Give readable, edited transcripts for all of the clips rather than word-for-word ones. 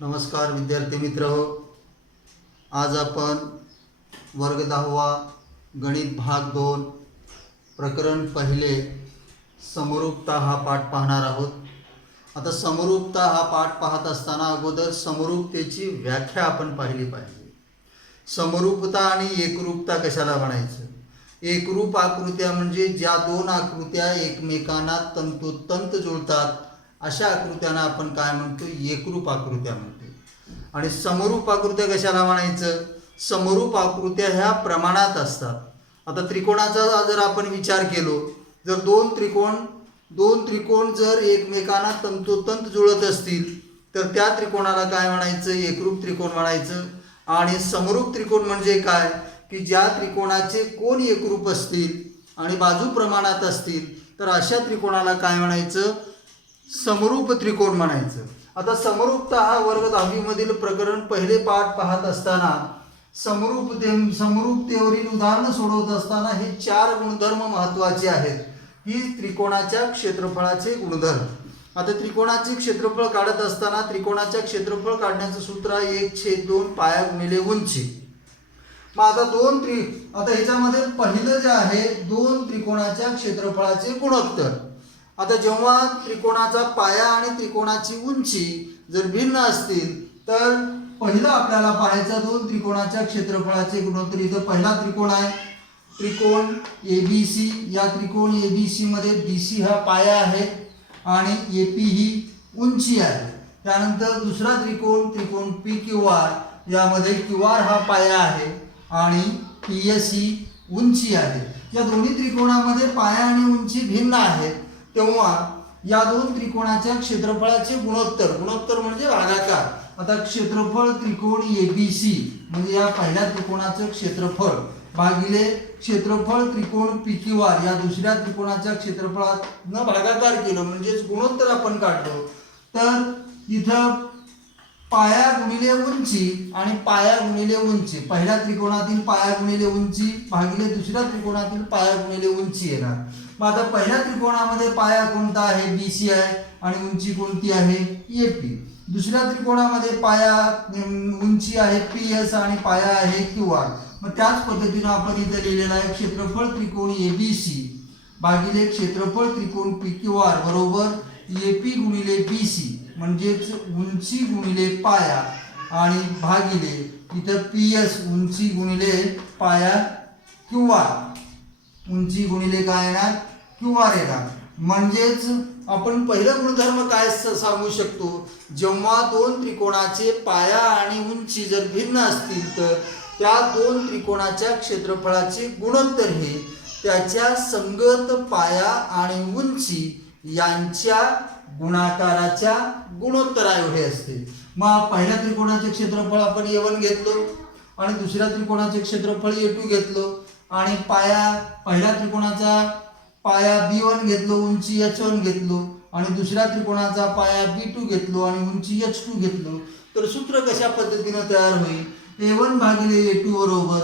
नमस्कार विद्यार्थी मित्र हो. आज आपण वर्ग 10वा गणित भाग 2 प्रकरण पहिले समरूपता हा पाठ पाहणार आहोत. आता समरूपता हा पाठ पाहत असताना अगोदर समरूपतेची व्याख्या आपण पाहिली पाहिजे. समरूपता आणि एकरूपता कशाला म्हणायचं? एकरूप आकृत्या म्हणजे ज्या दोन आकृत्या एकमेकांना तंतोतंत जुळतात अशा आकृत्यांना आपण काय म्हणतो? एकरूप आकृत्या म्हणतो. आणि समरूप आकृत्या कशाला म्हणायचं? समरूप आकृत्या ह्या प्रमाणात असतात. आता त्रिकोणाचा जर आपण विचार केलो, जर दोन त्रिकोण जर एकमेकांना तंतोतंत जुळत असतील तर त्या त्रिकोणाला काय म्हणायचं? एकरूप त्रिकोण म्हणायचं. आणि समरूप त्रिकोण म्हणजे काय? की ज्या त्रिकोणाचे कोन एकरूप असतील आणि बाजू प्रमाणात असतील तर अशा त्रिकोणाला काय म्हणायचं? समरूप त्रिकोण म्हणायचं. आता समरूपता हा वर्ग 10वी मधील प्रकरण पहिले पाठ पाहत असताना समरूपतेवरील उदाहरण सोडवत असताना हे 4 गुणधर्म महत्त्वाचे आहेत की त्रिकोणाच्या क्षेत्रफळाचे गुणधर्म. आता त्रिकोणाचे क्षेत्रफळ काढत असताना त्रिकोणाच्या क्षेत्रफळ काढण्याचं सूत्र आहे 1/2 पाया गुणिले उंची. मग आता ह्याच्यामध्ये पहिलं जे आहे दोन त्रिकोणाच्या क्षेत्रफळाचे गुणोत्तर. आता जेव्हा त्रिकोणाचा पाया आणि त्रिकोणाची उंची जर भिन्न असतील तर पहिलं आपल्याला पाहायचं दोन त्रिकोणाच्या क्षेत्रफळाचे गुणोत्तर. इथं पहिला त्रिकोण आहे त्रिकोण ABC. या त्रिकोण ABC मध्ये BC हा पाया आहे आणि AP ही उंची आहे. त्यानंतर दुसरा त्रिकोण PQR. यामध्ये QR हा पाया आहे आणि PS ही उंची आहे. या दोन्ही त्रिकोणामध्ये पाया आणि उंची भिन्न आहेत तेव्हा या दोन त्रिकोणाच्या क्षेत्रफळाचे गुणोत्तर म्हणजे भागाकार. आता क्षेत्रफळ त्रिकोण ABC म्हणजे या पहिल्या त्रिकोणाचं क्षेत्रफळ भागिले क्षेत्रफळ त्रिकोण PQR या दुसऱ्या त्रिकोणाच्या क्षेत्रफळानं भागाकार केलं म्हणजेच गुणोत्तर आपण काढलो. तर इथं पाया गुणिले उंची आणि पाया गुणिले उंची, पहिल्या त्रिकोणातील पाया गुणिले उंची भागिले दुसऱ्या त्रिकोणातील पाया गुणिले उंची येणार. मग आता पहिल्या त्रिकोणामध्ये पाया कोणता आहे? BC आहे आणि उंची कोणती आहे? AP. दुसऱ्या त्रिकोणामध्ये पाया उंची आहे PS आणि पाया आहे QR. मग त्याच पद्धतीने आपण इथे लिहिलेलं आहे क्षेत्रफळ त्रिकोण ABC भागिले क्षेत्रफळ त्रिकोण PQR बरोबर AP गुणिले BC म्हणजेच उंची गुणिले पाया आणि भागिले इथं PS उंची गुणिले पाया QR. उंची गुणिले काय येणार? QR येणार. म्हणजेच आपण पहिलं गुणधर्म काय सांगू शकतो? जेव्हा दोन त्रिकोणाचे पाया आणि उंची जर भिन्न असतील तर त्या दोन त्रिकोणाच्या क्षेत्रफळाचे गुणोत्तर हे त्याच्या संगत पाया आणि उंची यांच्या गुणाकाराच्या गुणोत्तराएवढे असते. मग पहिल्या त्रिकोणाचे क्षेत्रफळ आपण A1 घेतलो आणि दुसऱ्या त्रिकोणाचे क्षेत्रफळ A2 घेतलो आणि पहिल्या त्रिकोणाचा पाया B1 घेतलो, उंची H1 घेतलो आणि दुसऱ्या त्रिकोणाचा पाया B2 घेतलो आणि उंची H2 घेतलो. तर सूत्र कशा पद्धतीने तयार होईल? A1 भागिले A2 बरोबर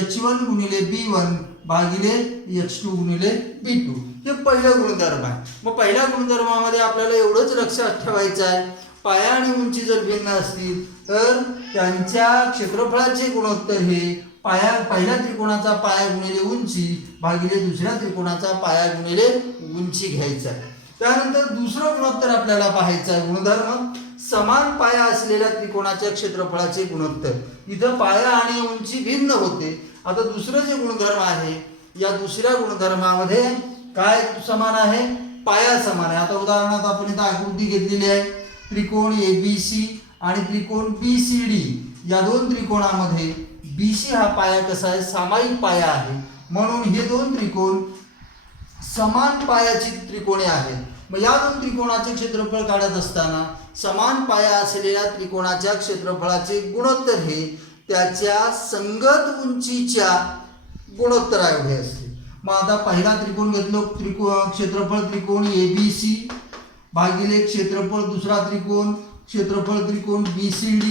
H1 गुणिले B1 भागिले H2 गुणिले B2. हे पहिलं गुणधर्म आहे. मग पहिल्या गुणधर्मामध्ये आपल्याला एवढंच लक्षात ठेवायचं आहे पाया आणि उंची जर भिन्न असतील तर त्यांच्या क्षेत्रफळाचे गुणोत्तर हे पहिल्या त्रिकोणाचा पाया गुणिले उंची भागिले दुसऱ्या त्रिकोणाचा पाया गुणिले उंची घ्यायचा आहे. त्यानंतर दुसरं गुणोत्तर आपल्याला पाहायचं आहे गुणधर्म समान पाया असलेल्या त्रिकोणाच्या क्षेत्रफळाचे गुणोत्तर. इथं पाया आणि उंची भिन्न होते. आता दुसरं जे गुणधर्म आहे या दुसऱ्या गुणधर्मामध्ये काय समान आहे? पाया समान आहे. आता उदाहरणार्थ आपण इथं आकृती घेतलेली आहे त्रिकोण ABC आणि त्रिकोण BCD. या दोन त्रिकोणामध्ये BC हा पाया कसा आहे? सामायिक पाया आहे म्हणून हे दोन त्रिकोण समान पायाची त्रिकोणे आहेत. मग या दोन त्रिकोणाचे क्षेत्रफळ काढत असताना समान पाया असलेल्या त्रिकोणाच्या क्षेत्रफळाचे गुणोत्तर हे त्याच्या संगत उंचीच्या गुणोत्तराएवढे असते. मग आता पहिला त्रिकोण घेतलो क्षेत्रफळ त्रिकोण ABC भागिले दुसरा क्षेत्रफळ त्रिकोण BCD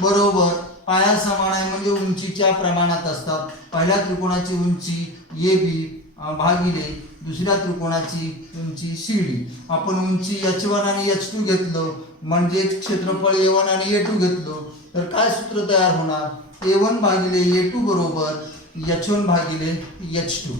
बरोबर पाया समान आहे म्हणजे उंचीच्या प्रमाणात असतात. पहिल्या त्रिकोणाची उंची AB भागिले दुसऱ्या त्रिकोणाची उंची CD. आपण उंची H1 आणि H2 घेतलं म्हणजेच क्षेत्रफळ A1 आणि A2 घेतलो तर काय सूत्र तयार होणार, A1 भागिले A2 बरोबर H1 भागिले H2.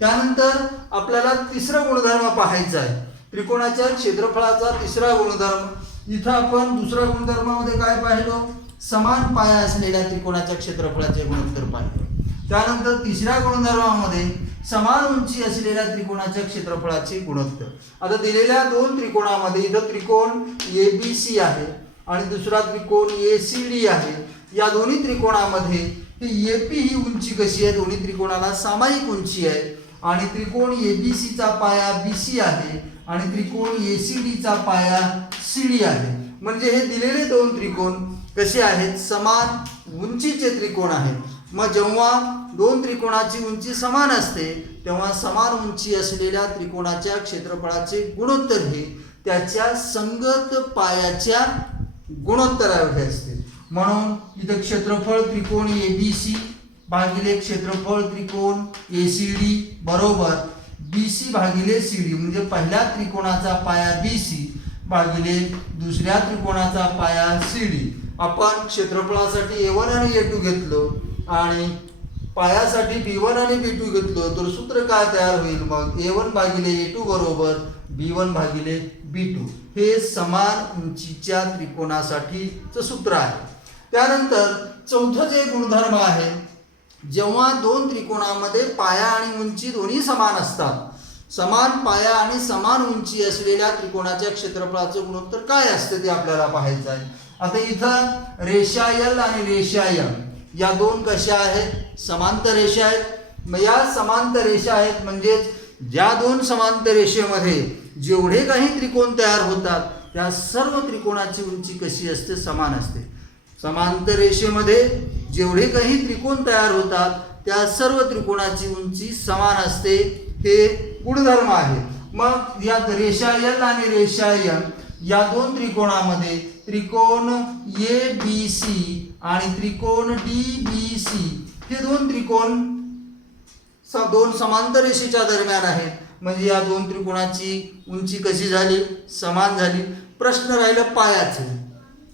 त्यानंतर आपल्याला तिसरा गुणधर्म पाहायचा आहे, त्रिकोणाच्या क्षेत्रफळाचा तिसरा गुणधर्म. इथं आपण दुसऱ्या गुणधर्मामध्ये काय पाहिलं, समान पाया असलेल्या त्रिकोणाच्या क्षेत्रफळाचे गुणोत्तर पाहिले. त्यानंतर तिसऱ्या गुणधर्मामध्ये समान उंची असलेल्या त्रिकोणाच्या क्षेत्रफळाचे गुणोत्तर. आता दिलेल्या दोन त्रिकोणामध्ये इथं त्रिकोण ABC आहे आणि दुसरा त्रिकोण ACD आहे. या दोन्ही त्रिकोणामध्ये AP ही उंची कशी आहे, दोन्ही त्रिकोणाला सामायिक उंची आहे आणि त्रिकोण ABC चा पाया BC आहे आणि त्रिकोण ACD चा पाया CD आहे. म्हणजे हे दिलेले दोन त्रिकोण कसे आहेत, समान उंचीचे त्रिकोण आहेत. मग जेव्हा दोन त्रिकोणाची उंची समान असते तेव्हा समान उंची असलेल्या त्रिकोणाच्या क्षेत्रफळाचे गुणोत्तर हे त्याच्या संगत पायाच्या गुणोत्तराएवढे असते. म्हणून इथं क्षेत्रफळ त्रिकोण ABC भागिले क्षेत्रफळ त्रिकोण ACD बरोबर BC भागिले CD. म्हणजे पहिल्या त्रिकोणाचा पाया BC भागिले दुसऱ्या त्रिकोणाचा पाया CD. आपण क्षेत्रफळासाठी A1 आणि A2 घेतलो आणि पायासाठी B1 आणि B2 घेतलो तर सूत्र काय तयार होईल, मग A1 भागिले A2 बरोबर B1 भागिले B2. हे समान उंचीच्या त्रिकोणासाठीचं सूत्र आहे. त्यानंतर चौथं जे गुणधर्म आहे, जेव्हा दोन त्रिकोणामध्ये पाया आणि उंची दोन्ही समान असतात, समान पाया आणि समान उंची असलेल्या त्रिकोणाच्या क्षेत्रफळाचं गुणोत्तर काय असते ते आपल्याला पाहायचं आहे. आता इथं रेषा L आणि रेषा M या दोन कशा आहेत, समांतर रेषा आहेत. मग या समांतर रेषा आहेत म्हणजेच ज्या दोन समांतर रेषेमध्ये जेवढे काही त्रिकोण तयार होतात त्या सर्व त्रिकोणाची उंची कशी असते, समान असते. समांतर रेषेमध्ये जेवढे काही त्रिकोण तयार होतात त्या सर्व त्रिकोणाची उंची समान असते. हे गुणधर्म आहे. मग या रेषा L आणि रेषा M या दोन त्रिकोणामध्ये त्रिकोण ABC आणि त्रिकोण DBC हे दोन त्रिकोण दोन समांतर रेषेच्या दरम्यान आहेत. म्हणजे या दोन त्रिकोणाची उंची कशी झाली, समान झाली. प्रश्न राहिला पायाचे.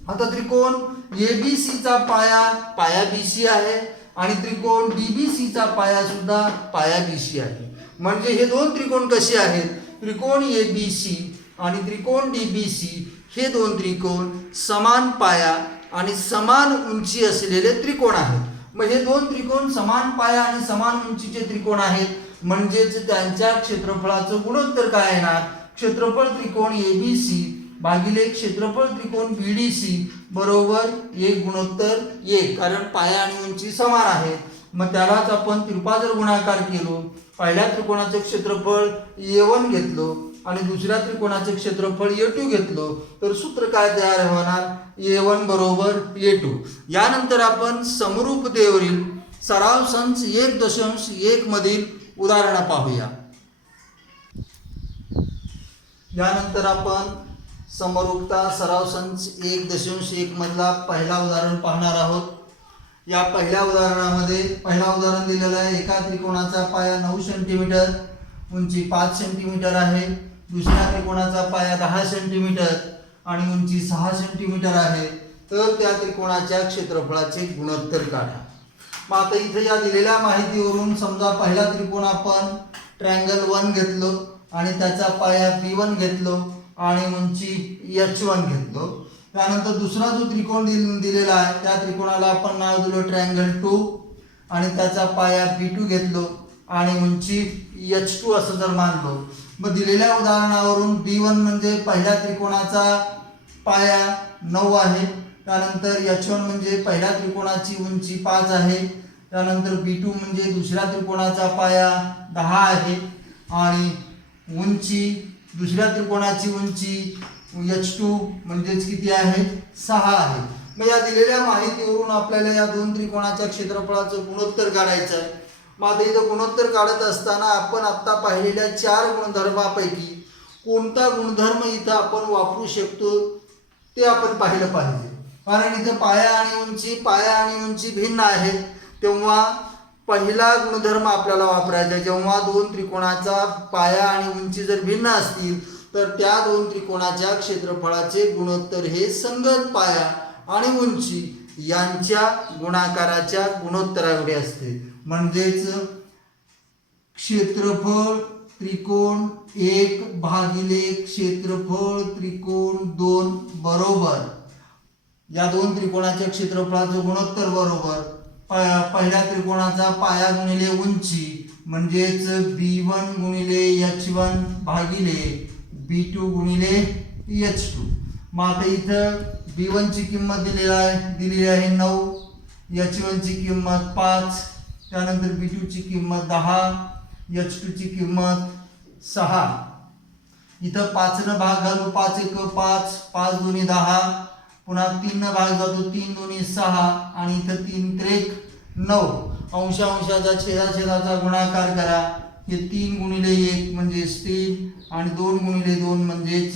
आता त्रिकोण ABC चा पाया BC आहे आणि त्रिकोण DBC चा पाया सुद्धा पाया BC आहे. म्हणजे हे दोन त्रिकोण कसे आहेत, त्रिकोण ABC आणि त्रिकोण DBC हे दोन त्रिकोण समान पाया आणि समान उंची असलेले त्रिकोण आहेत. मग हे दोन त्रिकोण समान पाया आणि समान उंचीचे त्रिकोण आहेत म्हणजेच त्यांच्या क्षेत्रफळाचं गुणोत्तर काय येणार, क्षेत्रफळ त्रिकोण ABC भागिले क्षेत्रफळ त्रिकोण BDC बरोबर 1 गुणोत्तर 1. कारण पाया आणि उंची समान आहेत. मग त्यालाच आपण तिरपा जर गुणाकार केलो, पहिल्या त्रिकोणाचे क्षेत्रफळ A1 घेतलो आणि दुसऱ्या त्रिकोणाचे क्षेत्रफळ A2 घेतलो तर सूत्र काय तयार होणार, A1 बरोबर A2. यानंतर आपण समरूपतेवरील सराव संच 1.1 मधील उदाहरण पाहूया. यानंतर आपण समरूपता सराव संच 1.1 मधला पहिला उदाहरण पाहणार आहोत. या पहिल्या उदाहरणामध्ये पहिला उदाहरण दिलेलं आहे, एका त्रिकोणाचा पाया 9 सेंटीमीटर, उंची 5 सेंटीमीटर आहे. दुसऱ्या त्रिकोणाचा पाया 10 सेंटीमीटर आणि उंची 6 सेंटीमीटर आहे. तर त्या त्रिकोणाच्या क्षेत्रफळाचे गुणोत्तर काढा. मग आता इथे या दिलेल्या माहितीवरून समजा पहिला त्रिकोण आपण ट्रायंगल 1 घेतलो आणि त्याचा पाया P1 घेतलो आणि उंची H1 घेतलो. त्यानंतर दुसरा जो त्रिकोण दिलेला आहे त्या त्रिकोणाला आपण नाव दिलं ट्रायंगल 2 आणि त्याचा पाया P2 घेतलो आणि उंची H2 असं जर मानलो. मग दिलेल्या उदाहरणावरून B1 म्हणजे पहिल्या त्रिकोणाचा पाया 9 आहे. त्यानंतर H1 म्हणजे पहिल्या त्रिकोणाची उंची 5 आहे. त्यानंतर B2 म्हणजे दुसऱ्या त्रिकोणाचा पाया 10 आहे आणि उंची दुसऱ्या त्रिकोणाची उंची H2 म्हणजेच किती आहे, 6 आहे. मग या दिलेल्या माहितीवरून आपल्याला या दोन त्रिकोणाच्या क्षेत्रफळाचं गुणोत्तर काढायचं आहे. मग आता इथं गुणोत्तर काढत असताना आपण आत्ता पाहिलेल्या 4 गुणधर्मापैकी कोणता गुणधर्म इथं आपण वापरू शकतो ते आपण पाहिलं पाहिजे. कारण इथं पाया आणि उंची भिन्न आहेत तेव्हा पहिला गुणधर्म आपल्याला वापरायचा जेव्हा दोन त्रिकोणाचा पाया आणि उंची जर भिन्न असतील तर त्या दोन त्रिकोणाच्या क्षेत्रफळाचे गुणोत्तर हे संगत पाया आणि उंची यांच्या गुणाकाराच्या गुणोत्तराएवढे असते. म्हणजेच क्षेत्रफळ त्रिकोण 1 भागिले क्षेत्रफळ त्रिकोण 2 बरोबर या दोन त्रिकोणाच्या क्षेत्रफळाचं गुणोत्तर बरोबर पहिल्या त्रिकोणाचा पाया गुणिले उंची म्हणजेच b1 गुणिले h1 भागिले b2 गुणिले h2. मग आता इथं b1 ची किंमत दिलेली आहे 9, h1 ची किंमत 5, त्यानंतर b2 ची किंमत 10, h2 ची किंमत 6. इथं 5 न भाग घालू 5 1 5, 5 2 10, पुन्हा 3 न भाग जातो 3 2 6 आणि इथं 3 3 9. अंशाचा छेदाचा गुणाकार करा. हे 3 गुणिले 1 म्हणजेच 3 आणि 2 गुणिले 2 म्हणजेच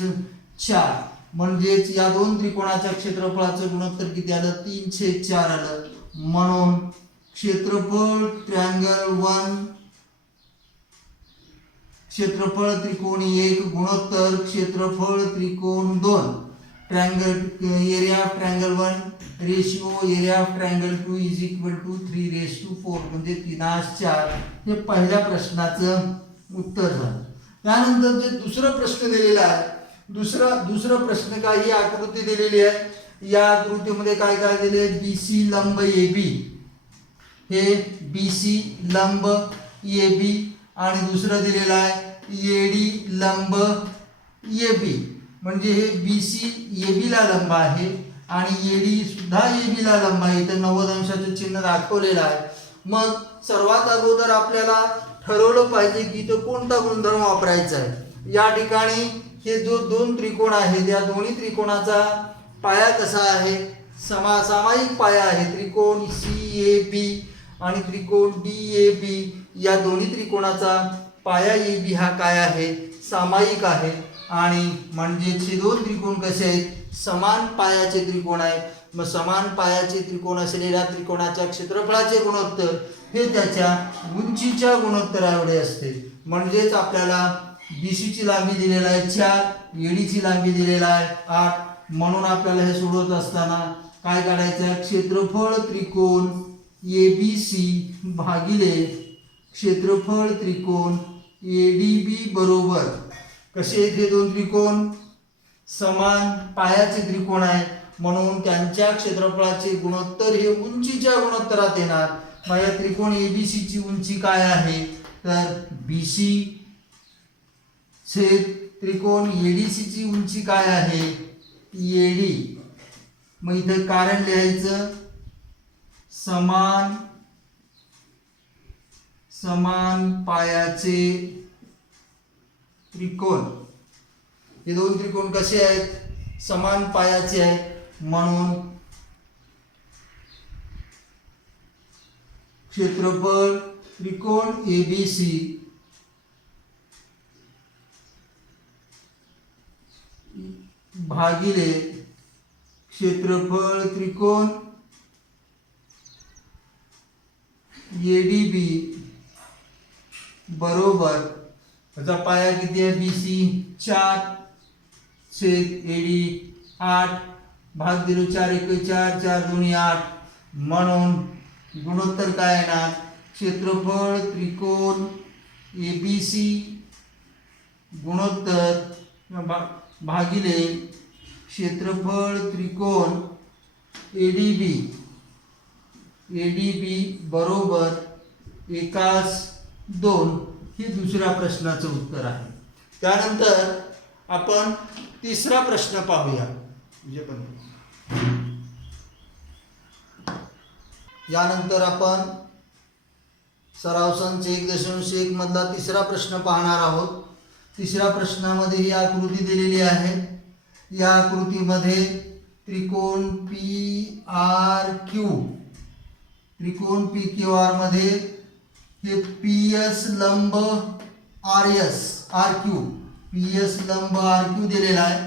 4. म्हणजेच या दोन त्रिकोणाच्या क्षेत्रफळाचं गुणोत्तर किती आलं 3/4 आलं. म्हणून क्षेत्रफळ ट्रायंगल 1 क्षेत्रफळ त्रिकोण 1 गुणोत्तर क्षेत्रफळ त्रिकोण 2 triangle area of triangle 1 ratio area of triangle 2 is equal to 3/4 म्हणजे 3/4 हे पहिल्या प्रश्नाचं उत्तर झालं. त्यानंतर जे दुसरा प्रश्न दिलेला आहे दुसरा प्रश्न काय ही आकृती दिलेली आहे. या आकृतीमध्ये काय काय दिले BC लंब AB हे BC लंब AB आणि दुसरं दिलेलं आहे AD लंब AB म्हणजे हे BC AB ला लंब आहे आणि AD सुद्धा AB ला लंब आहे. इथं 90 अंशाचं चिन्ह दाखवलेलं आहे. मग सर्वात अगोदर आपल्याला ठरवलं पाहिजे की इथं कोणता गुणधर्म वापरायचा आहे. या ठिकाणी हे जो दोन त्रिकोण आहेत या दोन्ही त्रिकोणाचा पाया कसा आहे सामायिक पाया आहे. त्रिकोण CAB आणि त्रिकोण DAB या दोन्ही त्रिकोणाचा पाया AB हा काय आहे सामायिक आहे. आणि म्हणजेच हे दोन त्रिकोण कसे आहेत समान पायाचे त्रिकोण आहेत. मग समान पायाचे त्रिकोण असलेल्या त्रिकोणाच्या क्षेत्रफळाचे गुणोत्तर हे त्याच्या उंचीच्या गुणोत्तराएवढे असते. म्हणजेच आपल्याला BC ची लांबी दिलेला आहे 4, AD ची लांबी दिलेला आहे 8. म्हणून आपल्याला हे सोडवत असताना काय काढायचं क्षेत्रफळ त्रिकोण ABC भागिले क्षेत्रफळ त्रिकोण ADB बरोबर कसे आहेत हे दोन त्रिकोण समान पायाचे त्रिकोण आहे म्हणून त्यांच्या क्षेत्रफळाचे गुणोत्तर हे उंचीच्या गुणोत्तरात येणार. मग या त्रिकोण ABC ची उंची काय आहे तर BC छेद त्रिकोण ADC ची उंची काय आहे AD. मग इथं कारण लिहायचं समान पायाचे त्रिकोण. हे दोन त्रिकोण कसे आहेत समान पायाचे आहेत म्हणून क्षेत्रफळ त्रिकोण ABC भागिले क्षेत्रफळ त्रिकोण ADB बरोबर त्याचा पाया किती आहे BC 4 छेद AD 8 भाग दिलो 4 1 4 4 2 8. म्हणून गुणोत्तर काय येणार क्षेत्रफळ त्रिकोण ABC गुणोत्तर भागिले क्षेत्रफळ त्रिकोण ADB बरोबर 1/2 हे दुसऱ्या प्रश्नाचं उत्तर आहे. त्यानंतर आपण तिसरा प्रश्न पाहूया. यानंतर आपण सराव संच 1.1 मधला तिसरा प्रश्न पाहणार आहोत. तिसऱ्या प्रश्नामध्ये ही आकृती दिलेली आहे. या आकृतीमध्ये त्रिकोण PQR मध्ये हे PS लंब PS लंब RQ दिलेला आहे.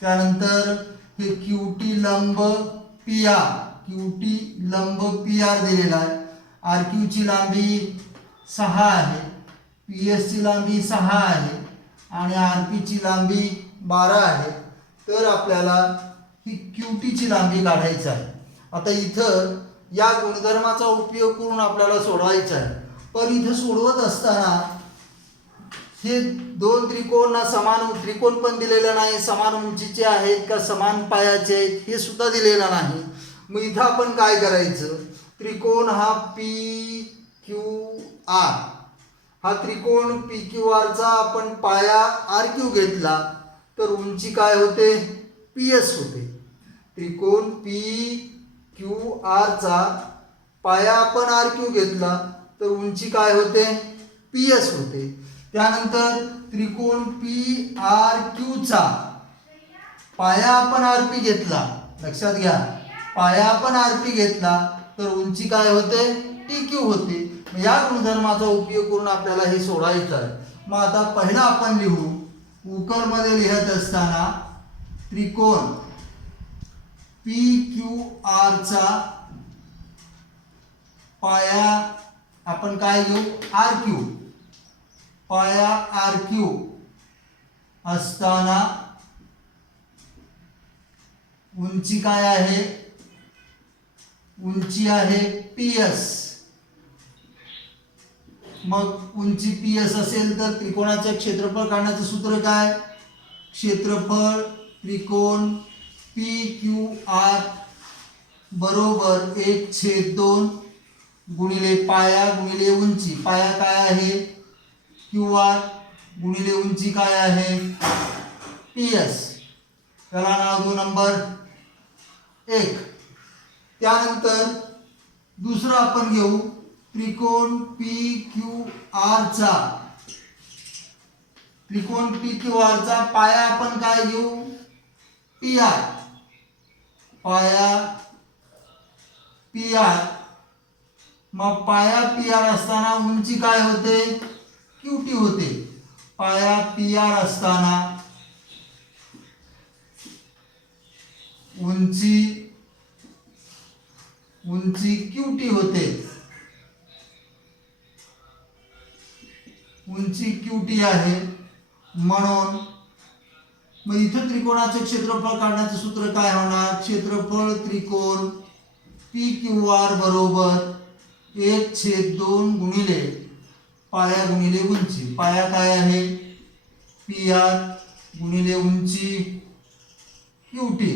त्यानंतर हे QT लंब PR दिलेला आहे. आर क्यूची लांबी 6 आहे, पी एसची लांबी 6 आहे आणि आर पीची लांबी 12 आहे. तर आपल्याला ही क्यू टीची लांबी काढायची आहे. आता इथं या गुणधर्माचा उपयोग करून आपल्याला सोडवायचं आहे. पण इथं सोडवत असताना हे दोन त्रिकोण समान त्रिकोण पण दिलेलं नाही, समान उंचीचे आहेत का समान पायाचे आहेत हे सुद्धा दिलेलं नाही. मग इथं आपण काय करायचं, त्रिकोण हा पी क्यू आर, हा त्रिकोण पी क्यू आरचा आपण पाया आर क्यू घेतला तर उंची काय होते, पी एस होते. त्रिकोण पी क्यू आरचा पाया आपण आर क्यू घेतला तर उंची काय होते, पी एस होते. त्यानंतर त्रिकोण पी आर क्यूचा पाया आपण आर पी घेतला, लक्षात घ्या, पाया आपण आर पी घेतला तर उंची काय होते, टी क्यू होते. या गुणधर्माचा उपयोग करून आपल्याला हे सोडवायचं आहे. मग आता पहिला आपण लिहू, उकलमध्ये लिहत असताना त्रिकोण पी क्यू आरचा पाया आपण काय घेऊ, आर क्यू, पाया आर क्यू असताना उंची काय आहे, उंची आहे पी एस. मग उंची पी एस असेल तर त्रिकोणाचे क्षेत्रफळ काढण्याचं सूत्र काय, क्षेत्रफळ त्रिकोण पी क्यू आर बरोबर 1/2 गुणिले पाया गुणिले उंची. पाया काय आहे, क्यू आर, गुणिले उंची काय आहे, पी एस. त्याला नाव देऊ नंबर 1. त्यानंतर दुसरं आपण घेऊ, त्रिकोण पी क्यू आरचा, त्रिकोण पी क्यू आरचा पाया आपण काय घेऊ, पी आर, पाया पी आर. मग पाया पी आर असताना उंची काय होते, क्यू टी होते. पाया पी आर असताना उंची क्यू टी होते, उंची क्यू टी आहे. म्हणून मग इथं त्रिकोणाचे क्षेत्रफळ काढण्याचं सूत्र काय होणार, क्षेत्रफळ त्रिकोण पी क्यू आर बरोबर 1/2 गुणिले पाया गुणिले उंची. पाया काय आहे, पी आर गुणिले उंची क्यू टी.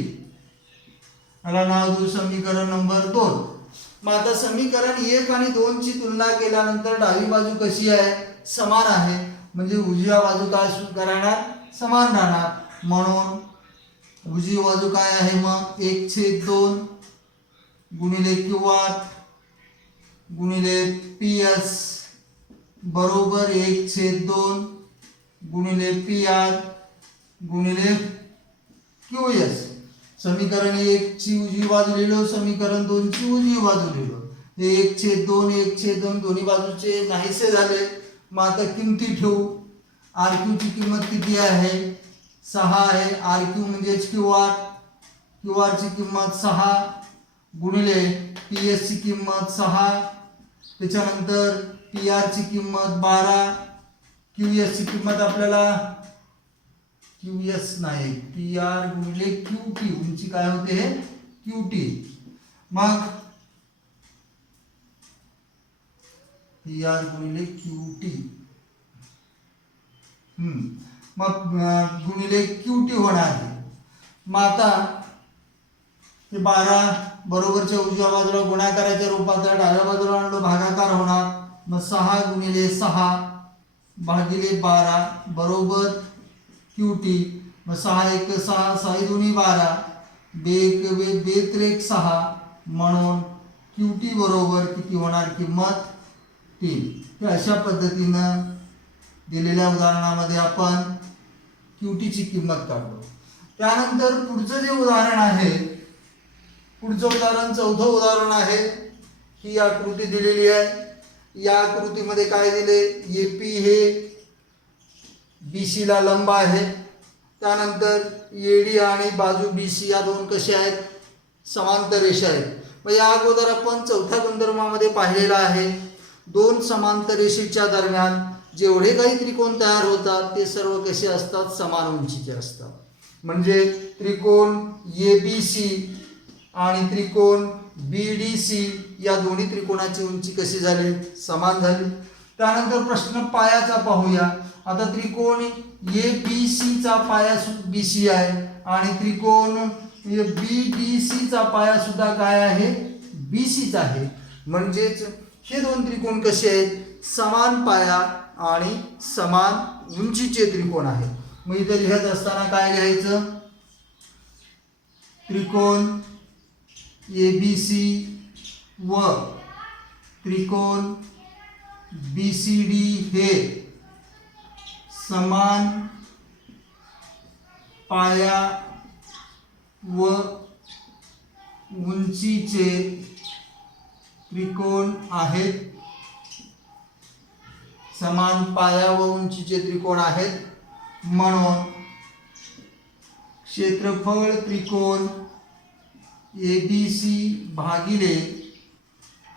याला नाव देऊ समीकरण नंबर 2. मग आता समीकरण 1 आणि 2 ची तुलना केल्यानंतर डावी बाजू कशी आहे, समान आहे. म्हणजे उजव्या बाजू काय राहणार, समान राहणार. म्हणून उजवी बाजू काय आहे, मग 1/2 गुणिले क्यू आर गुणिले पी एस बरोबर 1/2 गुणिले पी आर गुणिले क्यू एस. समीकरण 1 ची उजवी बाजू लिहिलो, समीकरण 2 ची उजवी बाजू लिहिलो. हे 1/2 1/2 दोन्ही बाजूचे नाहीसे झाले. मग आता किमती ठेवू. आर क्यू ची किंमत किती आहे, 6 आहे. आर क्यू म्हणजेच क्यू आर, क्यू आर ची किंमत 6 गुणिले पी एस ची किंमत 6, त्याच्यानंतर पी आर ची किंमत 12, क्यू एस ची किंमत आपल्याला क्यू एस नाही, पी आर गुणिले क्यू टी, उंची काय होते, क्यू टी. मग पी आर गुणिले क्यू टी, मग गुणिले क्यू टी होणार आहे. मग आता हे 12 बरोबरच्या उजव्या बाजूला गुणाकाराच्या रूपात डाव्या बाजूला आणलं, भागाकार होणार. मग 6 गुणिले 6 भागिले 12 बरोबर क्यू टी. मग 6 1 6, 6 2 12, 2 3 6. म्हणून क्यू टी बरोबर किती होणार, किंमत 3. अशा पद्धतीनं दिलेल्या उदाहरणामध्ये आपण क्यू टीची किंमत काढलो. त्यानंतर पुढचं जे उदाहरण आहे, पुढचं उदाहरण चौथं उदाहरण आहे. ही आकृती दिलेली आहे. या आकृतीमध्ये काय दिले, एपी हे बीसी ला लंब आहे. त्यानंतर एडी आणि बाजू बीसी या दोन कशा आहेत, समांतर रेषा आहेत. मग या अगोदर आपण चौथ्या गुणधर्मामध्ये पाहिलेला आहे, दोन समांतर रेषेच्या दरम्यान जेवढे काही त्रिकोण तयार होतात ते सर्व कसे असतात, समान उंचीचे असतात. म्हणजे त्रिकोण ABC आणि त्रिकोण BDC या दोन्ही त्रिकोणाची उंची कशी झाली, समान झाली. त्यानंतर प्रश्न पायाचा पाहूया. आता त्रिकोण ABC चा पाया BC आहे आणि त्रिकोण BDC चा पाया सुद्धा काय आहे, BC चा आहे. म्हणजेच हे दोन त्रिकोण कसे आहेत, समान पाया आणि समान उंचीचे त्रिकोण आहेत. मग इथे लिहित असताना काय लिहायचं, त्रिकोण ABC व त्रिकोण BCD हे समान पाया व उंचीचे त्रिकोण आहेत. समान पाया व उंचीचे त्रिकोण आहेत. म्हणून क्षेत्रफळ त्रिकोण ABC भागिले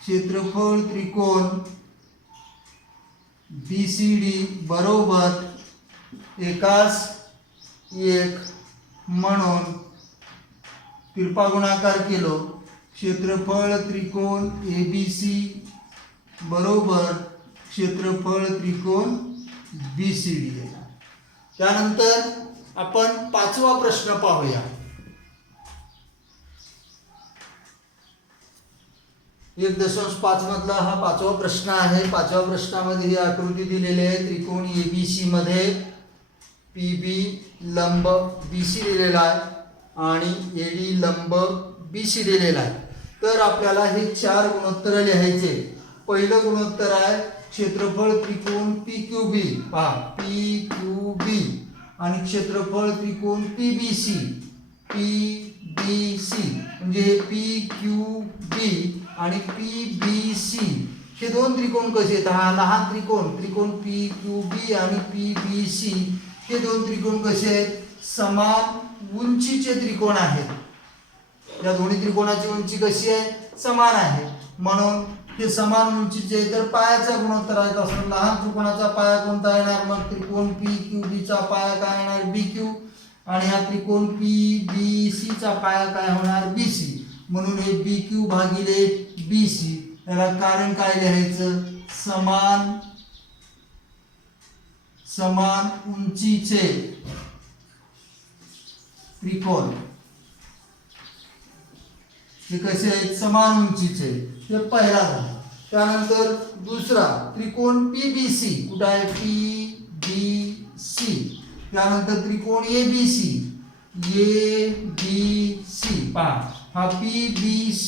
क्षेत्रफळ त्रिकोण BCD बरोबर एकास एक. म्हणून तिरपा गुणाकार केलो, क्षेत्रफळ त्रिकोण ABC बरोबर क्षेत्रफळ त्रिकोण BCD. त्यानंतर आपण पाचवा प्रश्न पाहूया. 1.5 मधला हा पाचवा प्रश्न आहे. पाचव्या प्रश्नामध्ये ही आकृती दिलेली आहे. त्रिकोण ABC मध्ये PB लंब BC दिलेला आहे आणि AD लंब BC दिलेला आहे. तर आपल्याला हे चार गुणोत्तर लिहायचे. पहिलं गुणोत्तर आहे क्षेत्रफळ त्रिकोण PQB, पहा PQB आणि क्षेत्रफळ त्रिकोण PBC PBC. म्हणजे PQB आणि PBC हे दोन त्रिकोण कसे आहेत, हा लहान त्रिकोण PQB आणि PBC हे दोन त्रिकोण कसे आहेत, समान उंचीचे त्रिकोण आहेत. या दोन्ही त्रिकोणाची उंची कशी आहे, समान आहे. म्हणून हे समान उंचीचे. तर पायाचा गुणोत्तर आहे, असं लहान त्रिकोणाचा पाया कोणता येणार, मग त्रिकोण PQB चा पाया काय येणार, BQ. आणि हा त्रिकोण PBC चा पाया काय होणार, BC. म्हणून हे BQ भागिले BC. याला कारण काय लिहायचं, समान उंचीचे त्रिकोण. हे कसे आहेत, समान उंचीचे. हे पहिला झाला. त्यानंतर दुसरा त्रिकोण PBC, कुठं आहे, PBC. त्यानंतर त्रिकोण ABC पहा हा PBC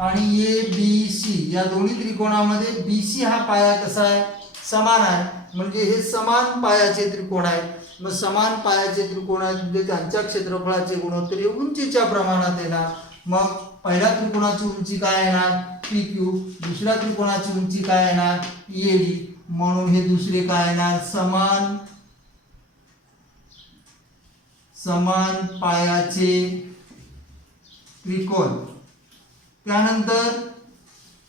आणि ABC या दोन्ही त्रिकोणामध्ये BC हा पाया कसा आहे, समान आहे. म्हणजे हे समान पायाचे त्रिकोण आहेत. मग समान पायाचे त्रिकोण आहेत म्हणजे त्यांच्या क्षेत्रफळाचे गुणोत्तर हे उंचीच्या प्रमाणात येणार. मग पहिल्या त्रिकोणाची उंची काय येणार, PQ. दुसऱ्या त्रिकोणाची उंची काय येणार, AD. म्हणून हे दुसरे काय येणार, समान पायाचे त्रिकोण. त्यानंतर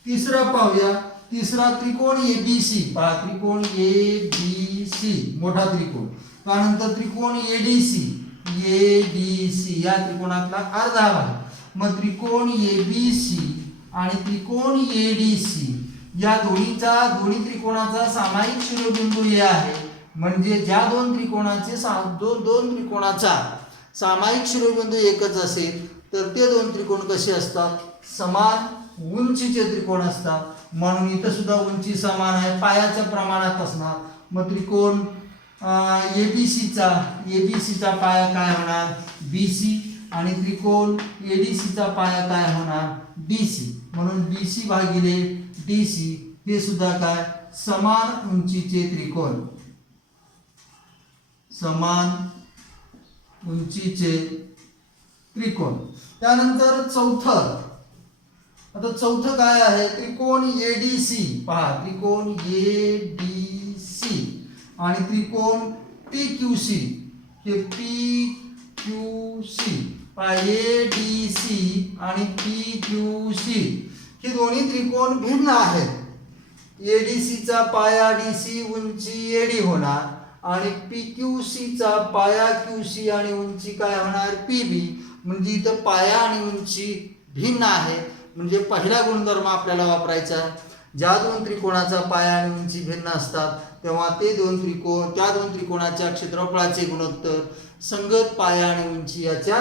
तिसरा पाहूया. तिसरा त्रिकोण ABC, पहा त्रिकोण ABC मोठा त्रिकोण. त्यानंतर त्रिकोण ADC या त्रिकोणातला अर्धा भाग. मग त्रिकोण ABC आणि त्रिकोण ADC या दोन्ही त्रिकोणाचा सामायिक शिरोबिंदू A आहे. म्हणजे ज्या दोन त्रिकोणाचा सामायिक शिरोबिंदू एकच असेल तर ते दोन त्रिकोण कसे असतात, समान उंचीचे त्रिकोण असतात. म्हणून इथं सुद्धा उंची समान आहे, पायाच्या प्रमाणात असणार. मग त्रिकोण ABC चा पाया काय होणार, BC. आणि त्रिकोण ADC चा पाया काय होणार, DC. म्हणून BC भागिले DC हे सुद्धा काय, समान उंचीचे त्रिकोण. समान उंचीचे त्रिकोण. त्यानंतर चौथं काय आहे, त्रिकोण ADC, पहा त्रिकोण ADC आणि त्रिकोण PQC. हे PQC ADC आणि PQC ही दोन्ही त्रिकोण भिन्न आहेत. ADC चा पाया DC उंची AD होणार आणि PQC चा पाया QC आणि उंची काय होणार PB. म्हणजे इथं पाया आणि उंची भिन्न आहे. म्हणजे पहिला गुणधर्म आपल्याला वापरायचा आहे. ज्या दोन त्रिकोणाचा पाया आणि उंची भिन्न असतात तेव्हा त्या दोन त्रिकोणाच्या क्षेत्रफळाचे गुणोत्तर संगत पाया आणि उंची याच्या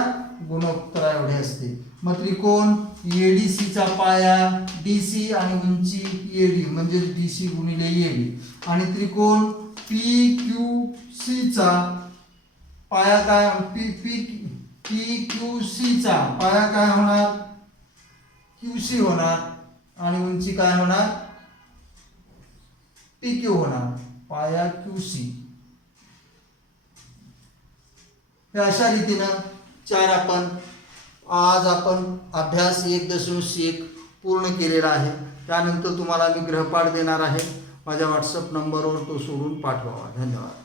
गुणोत्तरा एवढे असते. मग त्रिकोण ADC चा पाया DC आणि उंची AD म्हणजे DC गुणिले AD आणि त्रिकोण PQC चा पाया काय PQC चा पाया काय होणार QC होणार आणि उंची काय होणार PQ होणार पाया QC. हे अशा रीतीनं आज आपण अभ्यास 1.1 पूर्ण केलेला आहे. त्यानंतर तुम्हाला मी गृहपाठ देणार आहे. माझ्या व्हॉट्सअप नंबरवर तो सोडून पाठवावा. धन्यवाद.